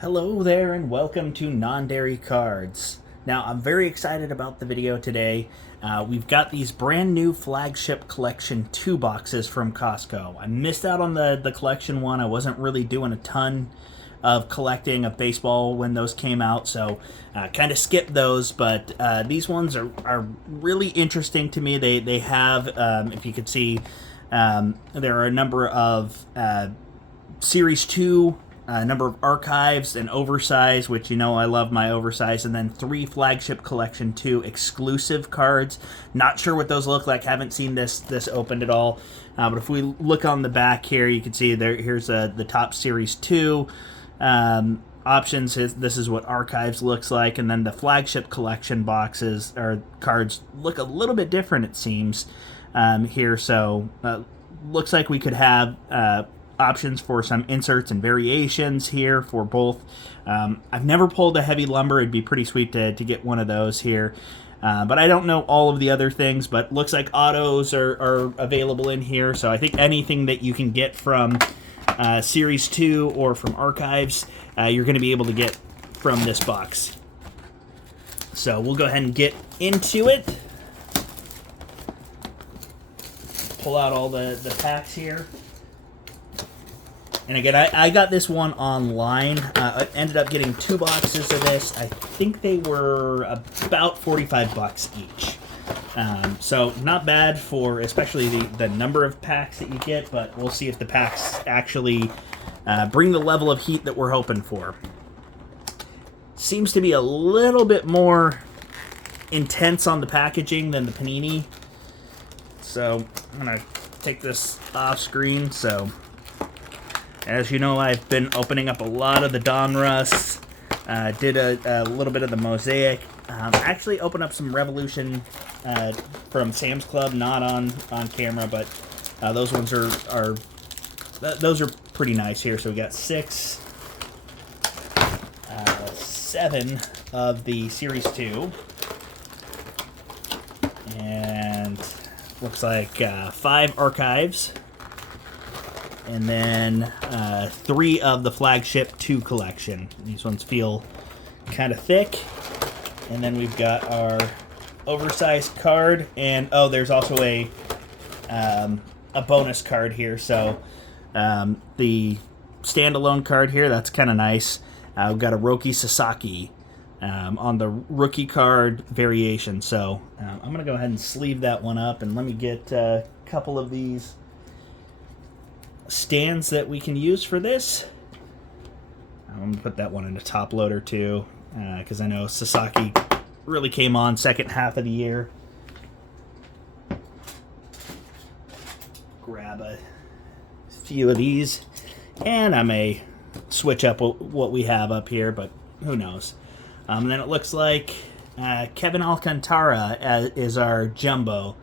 Hello there and welcome to Non-Dairy Cards. Now, I'm very excited about the video today. We've got these brand new Flagship Collection 2 boxes from Costco. I missed out on the collection one. I wasn't really doing a ton of collecting of baseball when those came out, so kind of skipped those, but these ones are really interesting to me. They have, if you could see, there are a number of Series 2, a number of archives and oversize, which you know I love my oversize, and then 3 Flagship Collection 2 exclusive cards. Not sure what those look like. Haven't seen this opened at all. But if we look on the back here, you can see here's the Topps Series 2 options. This is what archives looks like, and then the Flagship Collection boxes or cards look a little bit different, it seems, here. So looks like we could have options for some inserts and variations here for both. I've never pulled a heavy lumber. It'd be pretty sweet to get one of those here. But I don't know all of the other things, but looks like autos are available in here. So I think anything that you can get from Series 2 or from archives, you're going to be able to get from this box. So we'll go ahead and get into it. Pull out all the packs here. And again, I got this one online. I ended up getting 2 boxes of this. I think they were about $45 each. So not bad for especially the number of packs that you get, but we'll see if the packs actually bring the level of heat that we're hoping for. Seems to be a little bit more intense on the packaging than the Panini. So I'm going to take this off screen. So as you know, I've been opening up a lot of the Donruss. Did a little bit of the Mosaic. Actually opened up some Revolution from Sam's Club, not on camera, but those ones are pretty nice here. So we got 6, 7 of the Series 2, and looks like 5 archives. And then 3 of the Flagship 2 collection. These ones feel kind of thick. And then we've got our oversized card. And oh, there's also a bonus card here. So the standalone card here, that's kind of nice. We've got a Roki Sasaki on the rookie card variation. So I'm going to go ahead and sleeve that one up. And let me get a couple of these stands that we can use for this. I'm going to put that one in a top loader too, because I know Sasaki really came on second half of the year. Grab a few of these, and I may switch up what we have up here, but who knows. And then it looks like Kevin Alcantara is our jumbo.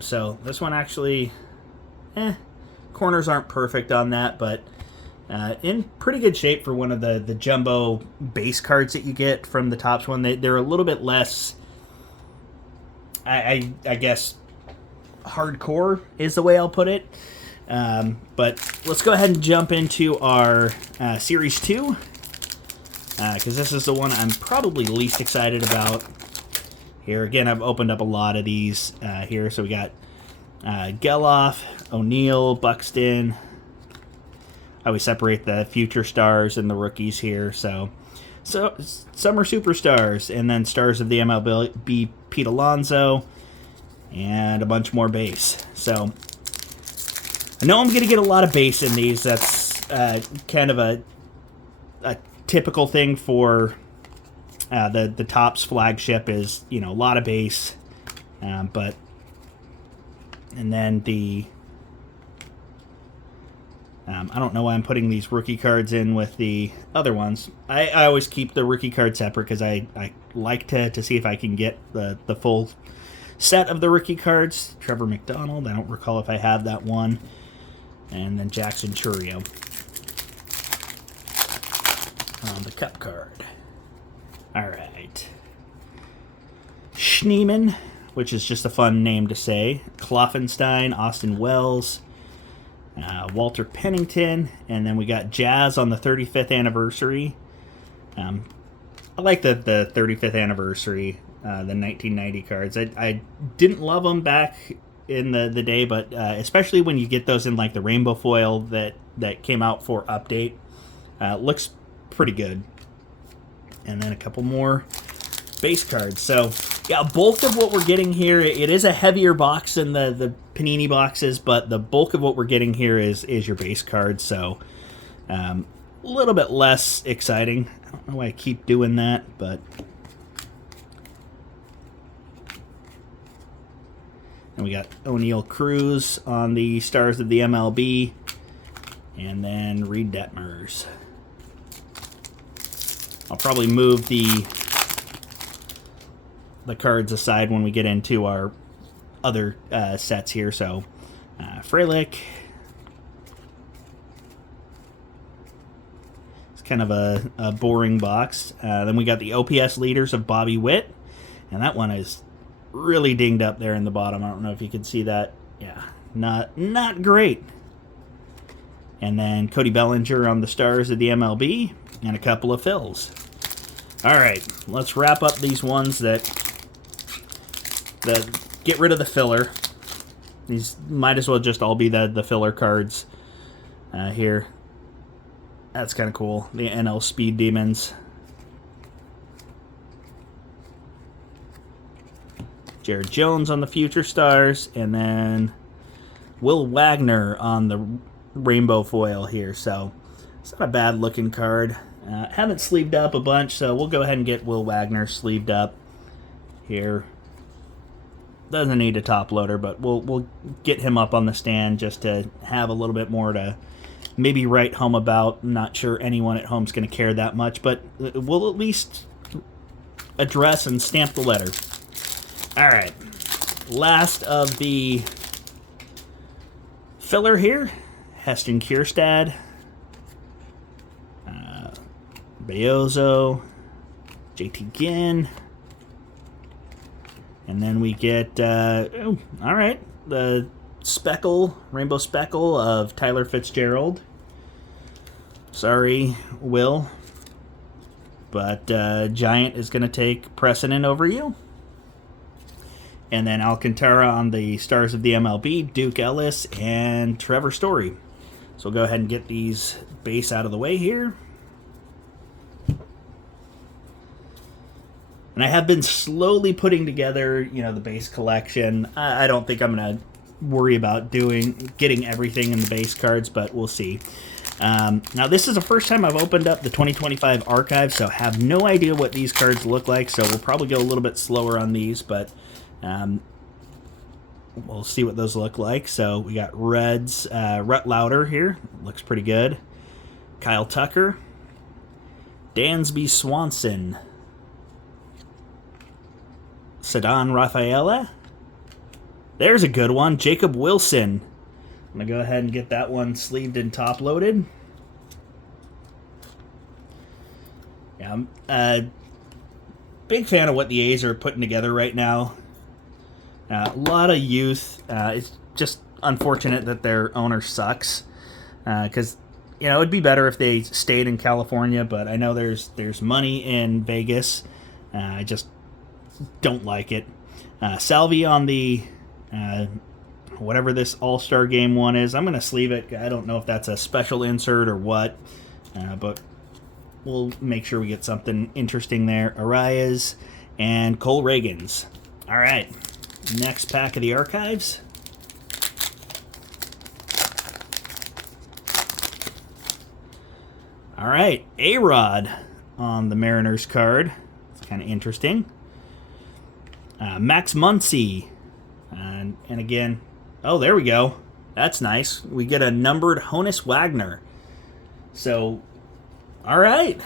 So this one actually, corners aren't perfect on that, but in pretty good shape for one of the jumbo base cards that you get from the Topps one. They're a little bit less, I guess, hardcore is the way I'll put it. But let's go ahead and jump into our Series 2, because this is the one I'm probably least excited about. Here, again, I've opened up a lot of these here. So we got Geloff, O'Neill, Buxton. I always separate the future stars and the rookies here. So some are superstars, and then stars of the MLB, Pete Alonso, and a bunch more base. So I know I'm going to get a lot of base in these. That's kind of a typical thing for the Topps Flagship is, a lot of base, but. And then I don't know why I'm putting these rookie cards in with the other ones. I always keep the rookie card separate because I like to see if I can get the full set of the rookie cards. Trevor McDonald, I don't recall if I have that one. And then Jackson Churio on the cup card. All right. Schneemann, which is just a fun name to say. Kloffenstein, Austin Wells, Walter Pennington, and then we got Jazz on the 35th anniversary. I like the 35th anniversary, the 1990 cards. I didn't love them back in the day, but especially when you get those in like the rainbow foil that came out for update, looks pretty good. And then a couple more base cards. So yeah, bulk of what we're getting here, it is a heavier box than the Panini boxes, but the bulk of what we're getting here is your base cards. So a little bit less exciting. I don't know why I keep doing that, but and we got O'Neal Cruz on the Stars of the MLB, and then Reed Detmers. I'll probably move the cards aside when we get into our other sets here. So Frelick. It's kind of a boring box. Then we got the OPS leaders of Bobby Witt, and that one is really dinged up there in the bottom. I don't know if you can see that. Yeah, not great. And then Cody Bellinger on the Stars of the MLB, and a couple of fills. All right, let's wrap up these ones that get rid of the filler. These might as well just all be the filler cards here. That's kind of cool. The NL Speed Demons. Jared Jones on the Future Stars, and then Will Wagner on the rainbow foil here. So it's not a bad looking card. Haven't sleeved up a bunch, so we'll go ahead and get Will Wagner sleeved up here. Doesn't need a top loader, but we'll get him up on the stand just to have a little bit more to maybe write home about. I'm not sure anyone at home is going to care that much, but we'll at least address and stamp the letter. All right, last of the filler here, Heston Kjerstad, Bayozo, JT Ginn, and then we get, all right, the rainbow speckle of Tyler Fitzgerald. Sorry, Will, but Giant is going to take precedent over you. And then Alcantara on the Stars of the MLB, Duke Ellis, and Trevor Story. So we'll go ahead and get these base out of the way here. And I have been slowly putting together, the base collection. I don't think I'm going to worry about getting everything in the base cards, but we'll see. Now, this is the first time I've opened up the 2025 archive, so have no idea what these cards look like. So we'll probably go a little bit slower on these, but we'll see what those look like. So we got Reds, Rhett Lauder here. Looks pretty good. Kyle Tucker. Dansby Swanson. Ceddanne Rafaela. There's a good one. Jacob Wilson. I'm going to go ahead and get that one sleeved and top loaded. Yeah, I'm a big fan of what the A's are putting together right now. A lot of youth. It's just unfortunate that their owner sucks. Because, it would be better if they stayed in California, but I know there's money in Vegas. I just don't like it. Salvi on the whatever this All-Star Game one is. I'm going to sleeve it. I don't know if that's a special insert or what, but we'll make sure we get something interesting there. Arias and Cole Reagans. All right, next pack of the archives. All right, A-Rod on the Mariners card. It's kind of interesting. Max Muncy. And again, oh, there we go. That's nice. We get a numbered Honus Wagner. So, all right.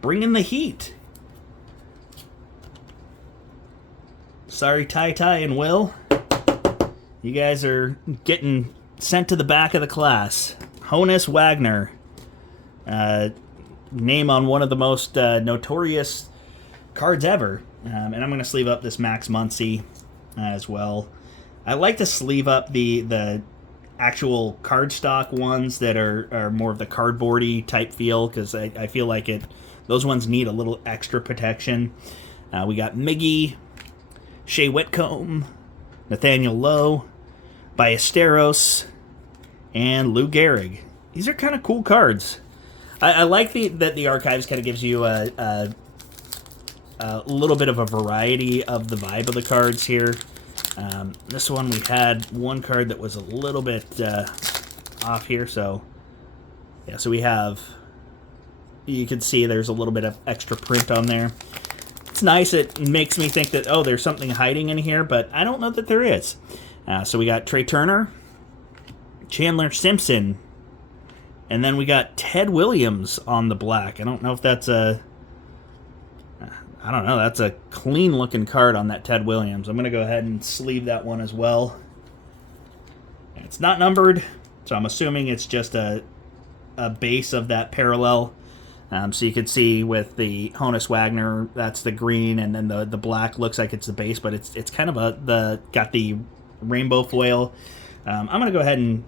Bring in the heat. Sorry, Ty and Will. You guys are getting sent to the back of the class. Honus Wagner. Name on one of the most notorious cards ever. And I'm going to sleeve up this Max Muncy as well. I like to sleeve up the actual cardstock ones that are more of the cardboardy type feel, because I feel like those ones need a little extra protection. We got Miggy, Shea Whitcomb, Nathaniel Lowe, Ballesteros, and Lou Gehrig. These are kind of cool cards. I like that the archives kind of gives you a little bit of a variety of the vibe of the cards here. This one we had one card that was a little bit off here, so yeah, so we have, you can see there's a little bit of extra print on there. It's nice. It makes me think that, oh, there's something hiding in here, but I don't know that there is. So we got Trey Turner, Chandler Simpson, and then we got Ted Williams on the black. I don't know if that's a... I don't know. That's a clean-looking card on that Ted Williams. I'm going to go ahead and sleeve that one as well. It's not numbered, so I'm assuming it's just a base of that parallel. So you can see with the Honus Wagner, that's the green, and then the black looks like it's the base, but it's kind of got the rainbow foil. I'm going to go ahead and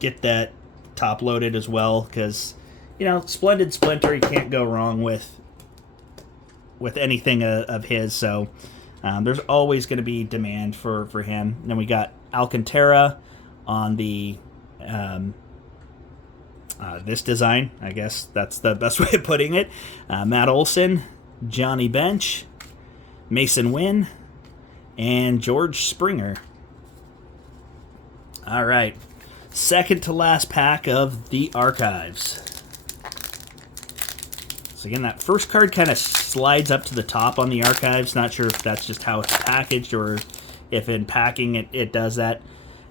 get that top loaded as well, because, you know, Splendid Splinter, you can't go wrong with anything of his, so there's always going to be demand for him. And then we got Alcantara on the this design. I guess that's the best way of putting it. Matt Olson, Johnny Bench, Mason Wynn, and George Springer. All right, second to last pack of the archives. So again, that first card kind of slides up to the top on the archives. Not sure if that's just how it's packaged or if in packing it does that.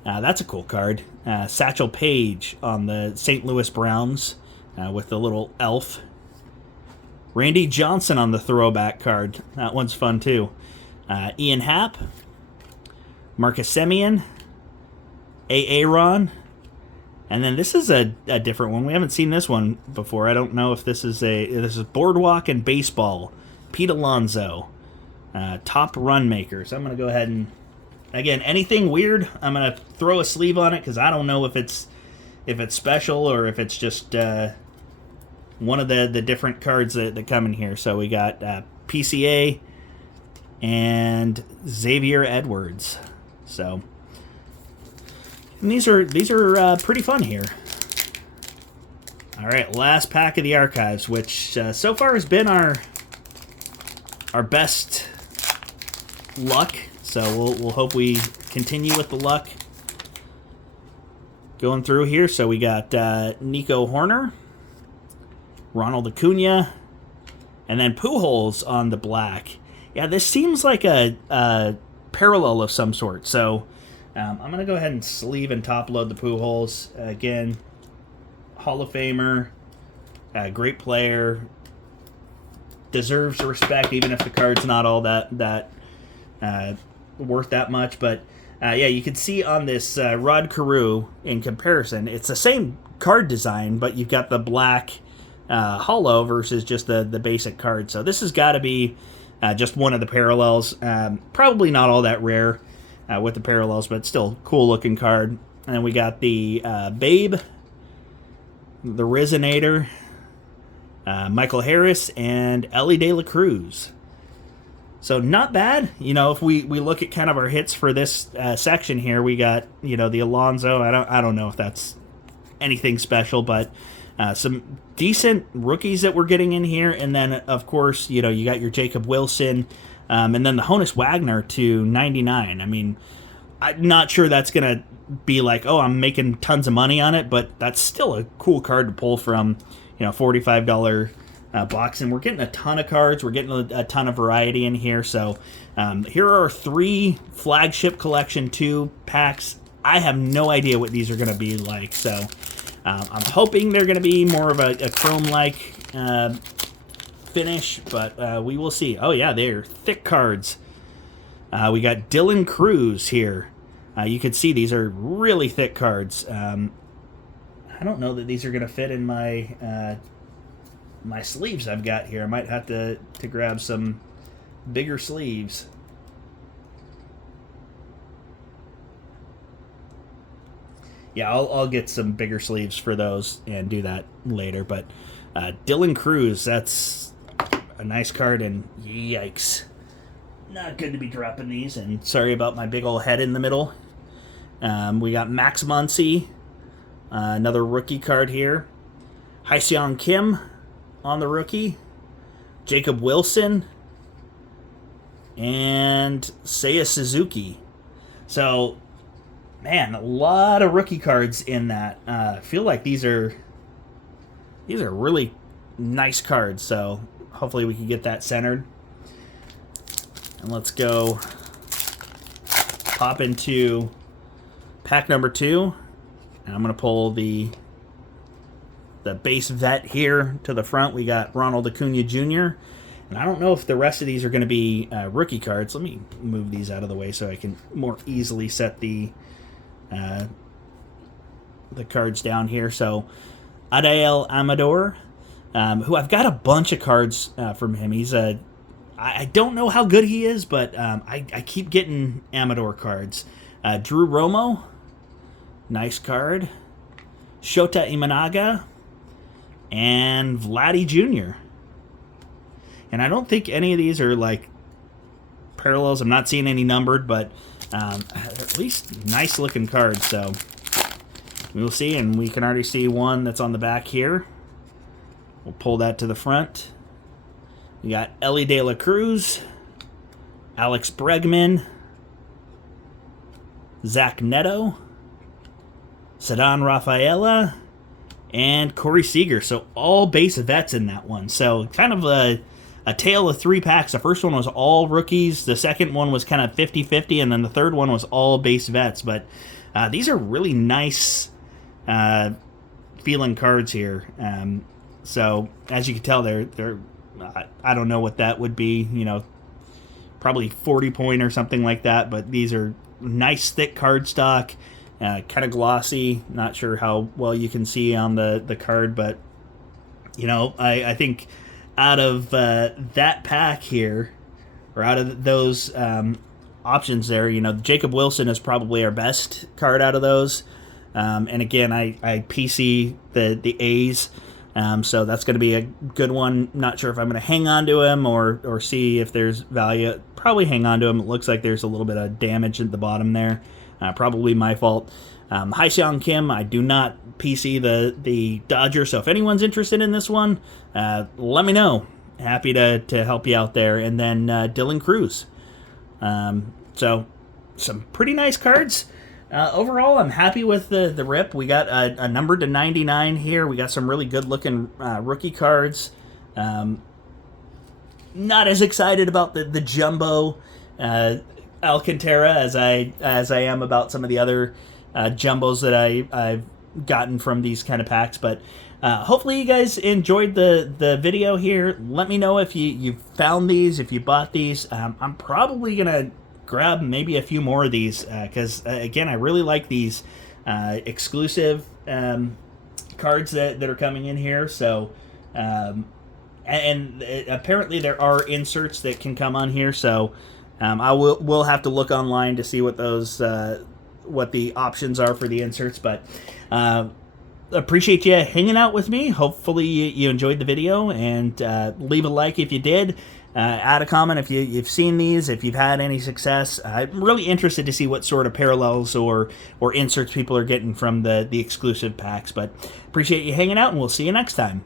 That's a cool card. Satchel Paige on the St. Louis Browns with the little elf. Randy Johnson on the throwback card. That one's fun too. Ian Happ, Marcus Semien, Aaron. And then this is a different one. We haven't seen this one before. I don't know if this is Boardwalk and Baseball. Pete Alonso, top run maker. So I'm going to go ahead and, again, anything weird, I'm going to throw a sleeve on it, because I don't know if it's special or if it's just one of the different cards that come in here. So we got PCA and Xavier Edwards. So... and these are pretty fun here. All right, last pack of the archives, which so far has been our best luck. So we'll hope we continue with the luck going through here. So we got Nico Horner, Ronald Acuna, and then Pujols on the black. Yeah, this seems like a parallel of some sort. So. I'm going to go ahead and sleeve and top load the Pujols. Again, Hall of Famer, great player, deserves respect even if the card's not all that worth that much. But yeah, you can see on this Rod Carew, in comparison, it's the same card design, but you've got the black holo versus just the basic card. So this has got to be just one of the parallels. Probably not all that rare. With the parallels, but still cool looking card. And then we got the Babe, the Resonator, Michael Harris, and Ellie De La Cruz. So not bad. You know, if we look at kind of our hits for this section here, we got, you know, the Alonso. I don't know if that's anything special, but some decent rookies that we're getting in here. And then, of course, you know, you got your Jacob Wilson. And then the Honus Wagner to 99. I mean, I'm not sure that's going to be like, oh, I'm making tons of money on it, but that's still a cool card to pull from, you know, $45 box. And we're getting a ton of cards. We're getting a ton of variety in here. So here are 3 Flagship Collection 2 packs. I have no idea what these are going to be like. So I'm hoping they're going to be more of a chrome-like finish, but we will see. Oh yeah, they're thick cards. We got Dylan Cruz here. You can see these are really thick cards. I don't know that these are going to fit in my my sleeves I've got here. I might have to grab some bigger sleeves. Yeah, I'll get some bigger sleeves for those and do that later. But Dylan Cruz, that's a nice card, and yikes. Not good to be dropping these, and sorry about my big old head in the middle. We got Max Muncy, another rookie card here. Hyseong Kim on the rookie. Jacob Wilson. And Seiya Suzuki. So, man, a lot of rookie cards in that. I feel like these are really nice cards. So hopefully we can get that centered. And let's go pop into pack number 2. And I'm gonna pull the base vet here to the front. We got Ronald Acuna Jr. And I don't know if the rest of these are going to be rookie cards. Let me move these out of the way so I can more easily set the cards down here. So, Adael Amador, who I've got a bunch of cards from him. He's I don't know how good he is, but I keep getting Amador cards. Drew Romo, nice card. Shota Imanaga, and Vladdy Jr. And I don't think any of these are like parallels. I'm not seeing any numbered, but at least nice looking cards. So we'll see, and we can already see one that's on the back here. We'll pull that to the front. We got Ellie De La Cruz, Alex Bregman, Zach Neto, Ceddanne Rafaela, and Corey Seager. So all base vets in that one. So kind of a tale of 3 packs. The first one was all rookies. The second one was kind of 50-50. And then the third one was all base vets. But these are really nice feeling cards here. So as you can tell, they're I don't know what that would be. You know, probably 40 point or something like that. But these are nice thick card stock. Kind of glossy. Not sure how well you can see on the card, but you know, I think out of that pack here, or out of those options there, you know, Jacob Wilson is probably our best card out of those. And again, I PC the A's, so that's going to be a good one. Not sure if I'm going to hang on to him or see if there's value. Probably hang on to him. It looks like there's a little bit of damage at the bottom there. Probably my fault. Hyseong Kim, I do not PC the Dodger, so if anyone's interested in this one, let me know. Happy to help you out there. And then Dylan Cruz. So some pretty nice cards. Overall, I'm happy with the rip. We got a number to 99 here. We got some really good looking rookie cards. Not as excited about the jumbo Alcantara as I am about some of the other jumbos that I've gotten from these kind of packs, but hopefully you guys enjoyed the video here. Let me know if you found these, if you bought these. I'm probably gonna grab maybe a few more of these because again, I really like these exclusive cards that are coming in here. So and apparently there are inserts that can come on here, so we'll have to look online to see what those what the options are for the inserts. But appreciate you hanging out with me. Hopefully you enjoyed the video, and leave a like if you did. Add a comment if you've seen these, if you've had any success. I'm really interested to see what sort of parallels or inserts people are getting from the exclusive packs. But appreciate you hanging out, and we'll see you next time.